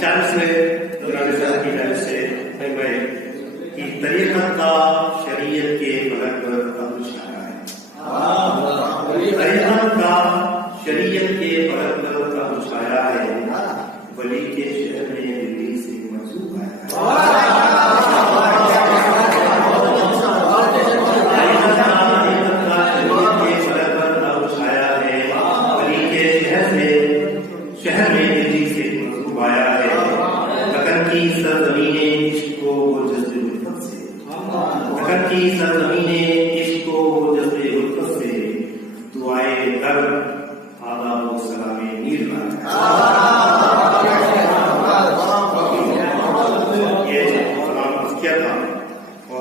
جانب سے مولانا صاحب کی جانب سے کہ طریقت کا شریعت کے فلک پر قبول شایا ہے، طریقت کا شریعت کے فلک پر قبول شایا ہے، ولی کے شہر میں دلی سے منسوخ آیا ہے۔ شہر میں دلی سے منسوخ آیا ہے، دکن کی سرزمین عشق کو وہ جذب الفت سے، دکن کی سرزمین عشق کو وہ جذب الفت سے، دعائے در آداب و سلام میر لایا ہے۔ یہ سلام کیا تھا